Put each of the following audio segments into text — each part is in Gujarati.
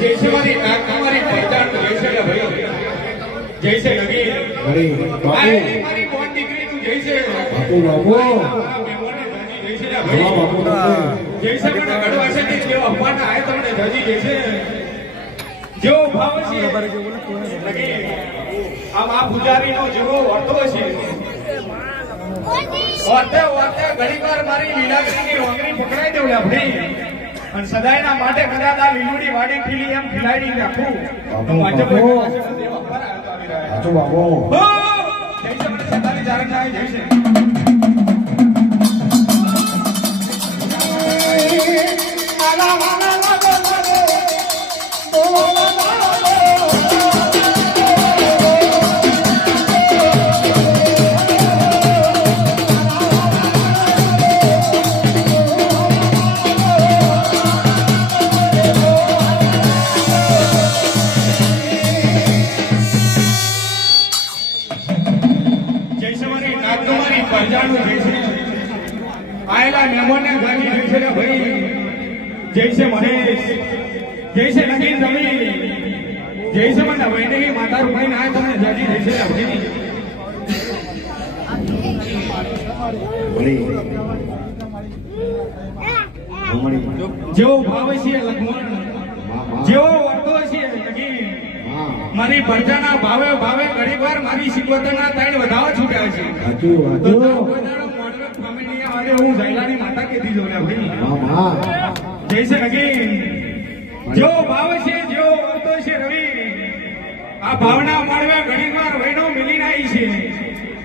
जैसे हमारी नाक हमारी पहचान जैसे ले भाई जैसे लगी अरे बाबू हमारी कौन डिग्री तू जैसे बाबू बाबू जैसे ले भाई बाबू जैसे મને કડવાશે થી કેવો અપમાન આય તમને ધજી જैसे જો ભાવ છે લગી આમ આ પૂજારી નો જેવો વર્તો છે વર્તે વર્તે ઘણીવાર મારી લીલાગીની રોંગણી પકડાઈ દેવલા ભાઈ અને સદાયના માટે કદાચ આ લીલુડી વાડી ખીલી એમ ખીલાડી રાખું તો વાંચો સાચું બાબુ જૈસે મને સદાની જારણ ના જૈસે आयला मेहमाने गाड़ी जैसे रे भाई जैसे महेश जैसे नगीन रवि जैसे मन वैने ही माता रुपई ना आए तुमने जाजी जैसे रे भाई जो भाव છે લખમણ જેવો વર્તો છે નગીન મારી પ્રજાના ભાવે ભાવે ઘણીવાર મારી શિકોતરના તાણ વધાવા છૂટ્યા છે સાચું अरे हूँ जैलानी माता के दी जोड़े भाई जैसे लगी जो भाव से जो वर्तो से रवि आ भावना मारवा घणी बार वैनो मिली नाई छे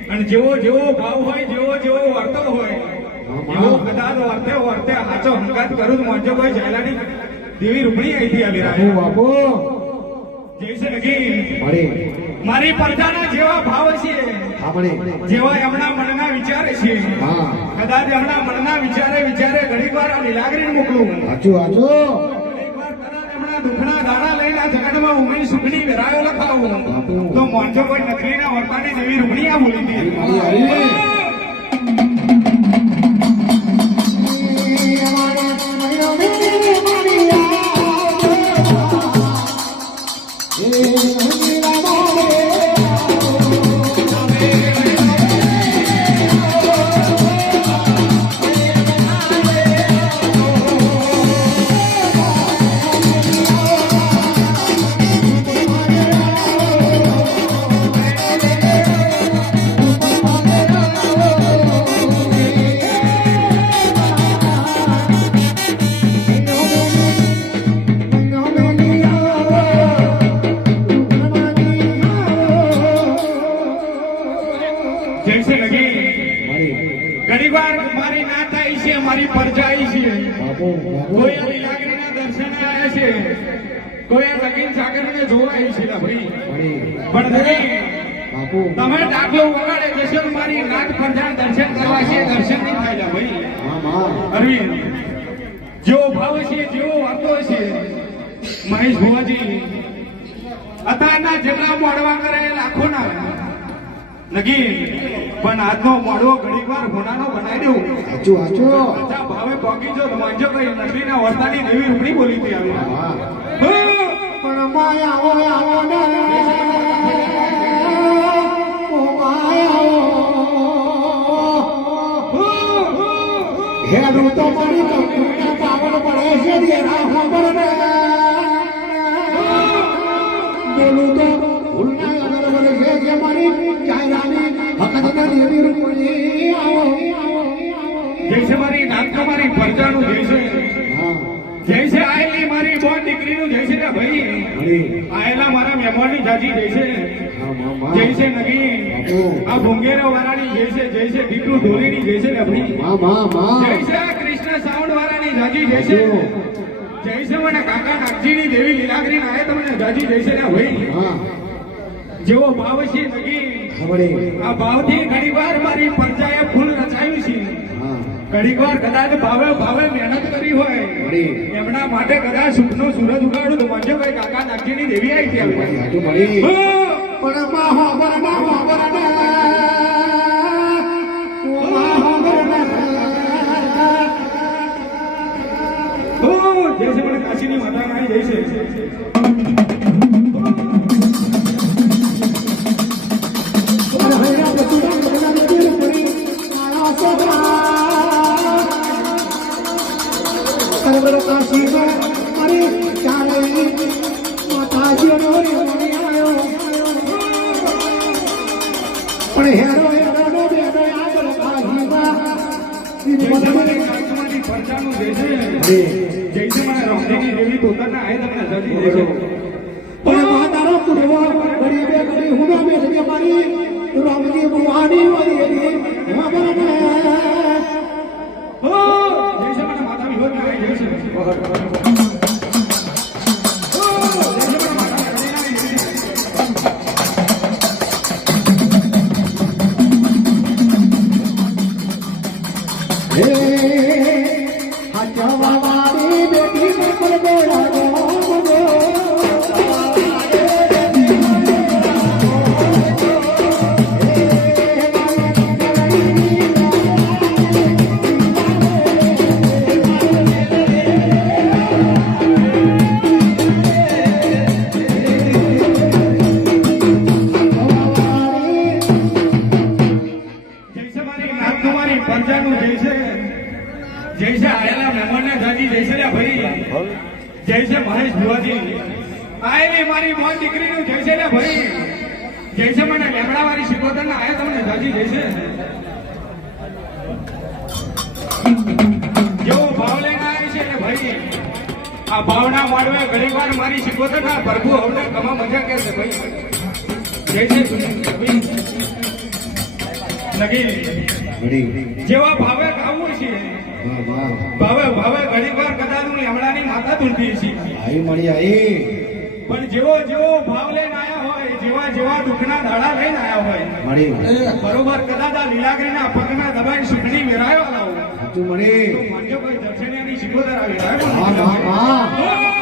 અને જેવો જેવો ભાવ હોય જેવો જેવો વર્તો હોય એવો કદાચ વર્તે વર્તે હાચો હંગાત કરું તો મોજો કોઈ જૈલાની દેવી રૂપણી આઈથી આવી બાબુ બાબુ જૈસે લગી મારી પ્રજાના જેવા ભાવ છે જેવા એમના મનના વિચારે છે કદાચ એમના મનના વિચારે વિચારે ઘણીક વાર આ લીલાગરી મોકલું સાચું સાચું ઘણીક વાર કદાચ એમના દુખના દાડા લઈને આ જગતમાં ઉમેશ સુખની વેરાયો લખાવું તો મોંચો કોઈ નકલીના વર્તાની જેવી રૂપણી આ બોલી હતી મારી પરજાઈ છે કોઈ લીલાગરીના દર્શન આયા છે કોઈ લગીન સાગરને જોવાય છે ભાઈ પણ તમે દાખલો વગાડે જશો મારી નાથ પરજાન દર્શન કરવા છે દર્શન નહીં થાય ભાઈ અરવિંદ જો ભાવ છે જેવો વાતો છે મહેશ ભુવાજી અત્યારના જેટલા મોડવા કરે લાખોના નગી પણ આજનો મોડવો ઘણી વાર હોનાનો બનાવી દેવું સાચું સાચું અચ્છા ભાવે પોકી જો વાંચો કઈ નકલીના વર્તાની નવી રૂપણી બોલી હતી આવી પણ માયા હોય આવો ને હે તો મારી કંકુને પાવન પડે છે દેરા ખબર ને બોલું તો ભૂલના અગર બોલે છે કે મારી ચાયરાની હકતના દેવી રૂપણી આવો જૈસે મારી નાક મારી પ્રજાનું જૈસે જૈસે આયેલી મારી બોન દીકરીનું જૈસે ને ભાઈ આયેલા મારા મહેમાનની જાજી જૈસે જૈસે નગી આ ભુંગેરા વાળાની જૈસે જૈસે દીકરું ધોરીની જૈસે ને ભાઈ જૈસે આ કૃષ્ણ સાઉન્ડ વાળાની જાજી જૈસે જૈસે મને કાકા નાગજીની દેવી લીલાગરી આયે તમને જાજી જૈસે ને ભાઈ જેવો ભાવ છે નગી આ ભાવથી ઘણી વાર મારી પ્રજાએ ફૂલ રચાયું છે ઘડીક વાર કદાચ ભાવે ભાવે મહેનત કરી હોય એમના માટે કદાચ સુખનો સૂરજ ઉગાડું તો મંજુ ભાઈ કાકા નાગજીની દેવી આવી છે કાશીની માતા નાઈ જઈ છે પણ હેરો હેરો નો બેટો આગળ કાકીમાની પરચાનું જે છે જૈસે મને રમણીની દેવી પોતાના આય તમને જતી દેજો પણ માતારો કુડવો ગરીબે ગરી હુનો મે સકે મારી રામજી ભવાની વાળી માબરને હો જૈસે મને માતા વિહોર નાઈ જઈ છે जैसे आयला मेहमान ने जाजी जैसे रे भाई जैसे महेश बुआजी आयली मारी मोन दीकरी नु जैसे रे भाई जैसे મને લેમડા વાળી શિકોતર ના આયા તમને જાજી જૈસે જો ભાવ લેના આય છે ને ભાઈ આ ભાવના માડવે ઘણીવાર મારી શિકોતર ના પ્રભુ હવે કમા મજા કે છે ભાઈ જૈસે નગી જેવા ભાવે ગાવું છે ભાવે ભાવે ઘણી વાર કદાનું લેમડાની માતા ધૂંધી છે આઈ મળી આઈ પણ જેવો જેવો ભાવ લઈને આયા હોય જેવા જેવા દુઃખના દાડા લઈને આયા હોય મળી બરોબર કદાચ આ લીલાગીના પગના દબાઈ સુખણી મેરાયો આવો તું મળી તો માનજો કોઈ દર્શનિયાની શિકોતર આવી રહ્યો હા હા હા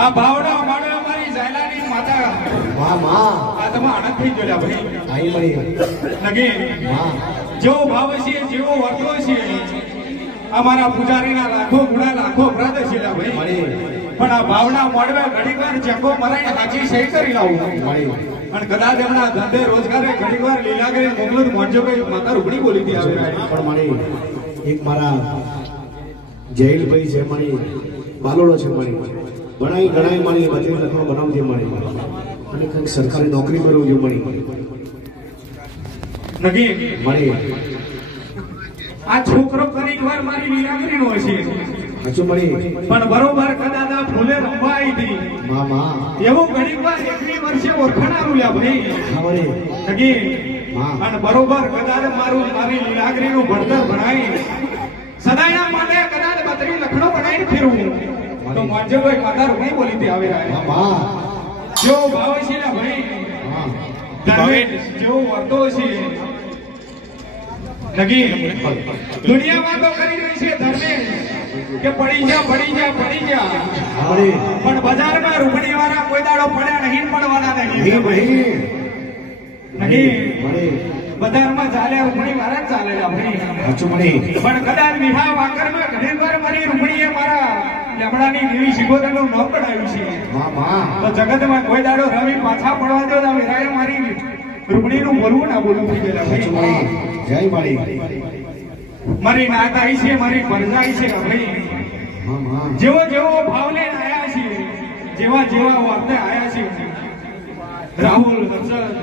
આ ભાવડા માડે અમારી ઝાયલાની માતા વાહ માં આ તમે આનંદ થઈ જોયા ભાઈ આઈ મળી નગી વાહ જેવો ભાવ છે જેવો વર્તો છે અમારા પૂજારીના લાખો ગુણા લાખો અપરાધ છે લા ભાઈ મળી પણ આ ભાવના મોડવે ઘડીવાર ચેકો મરાઈને હાચી સહી કરી લાવું મળી અને કદાચ એમના ધંધે રોજગારે ઘડીવાર લીલા કરી મોકલું મોંજો ભાઈ માતા રૂપડી બોલી હતી આવે પણ મળી એક મારા જયલભાઈ છે મળી બાલોડો છે મળી ઘણાય મળી વચ્ચે લખનો બનાવજે મળી અને કંઈક સરકારી નોકરી મેળવું છે મળી નગી મળી આ છોકરો ઘણીવાર મારી લીલાગરીનો હશે હજુ મળી પણ બરોબર કદાચ આ ફૂલે રમવા આવી હતી મામા એવું ઘણીવાર 21 વર્ષે ઓળખાણારું લ્યા ભાઈ હા મળી નગી હા. અને બરોબર કદાચ મારી લીલાગરીનું ભણતર ભણાવી સદાયના માટે કદાચ 32 લખણો બનાવીને ફેરવું તો મોંજેભાઈ માતા રૂપડી બોલી હતી આવે રહ્યા મામા જો ભાવ છે ને ભાઈ હા ધર્મેશ જેવો વર્તો છે નગી દુનિયામાં તો કરી રહી છે ધર્મેશ કે પડી જા મળી પણ બજારમાં રૂપડી વાળા કોઈ દાડો પડ્યા નહીં પડવાના નહીં નહીં ભાઈ નહીં મળી બજારમાં ચાલ્યા રૂપડી વાળા જ ચાલેલા ભાઈ હજુ મળી પણ કદાચ વિહા વાકરમાં ઘણીવાર મારી રૂપડીએ મારા લેમડાની દેવી શિગોતરનું નામ કઢાવ્યું છે મામા તો જગતમાં કોઈ દાડો રવિ પાછા પડવા દો તો વિરાએ મારી રૂપડીનું બોલવું ના બોલવું થઈ ગયેલા હજુ ભાઈ મળી જય મળી મારી નાત આવી છે મારી પરજાઈ છે ભાઈ મામા જેવો જેવો ભાવ લઈને આયા છીએ જેવા જેવા વર્તે આયા છીએ રાહુલ હર્ષદ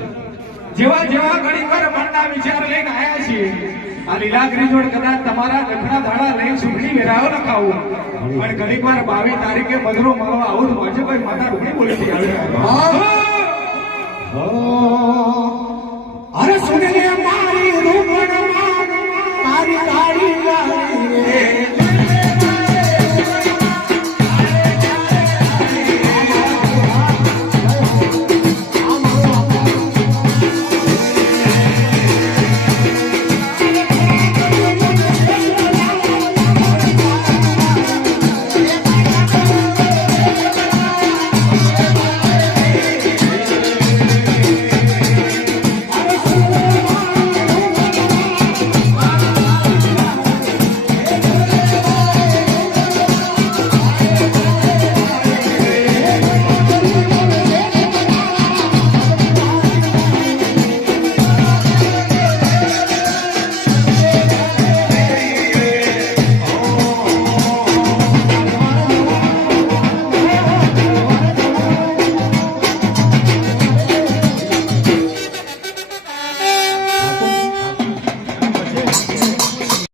જેવા જેવા ઘણીવાર મનના વિચાર લઈને આયા છીએ આ લીલાગરી જોડ કદાચ તમારા લખણા ધાડા લઈને સુખડી વેરાયો ન ખાવું પણ ઘણીવાર 22 તારીખે મધરો મળવા આવું તો આજે ભાઈ માતા રૂપડી બોલી હતી અરે સુને મારી રૂપણ તારી તારી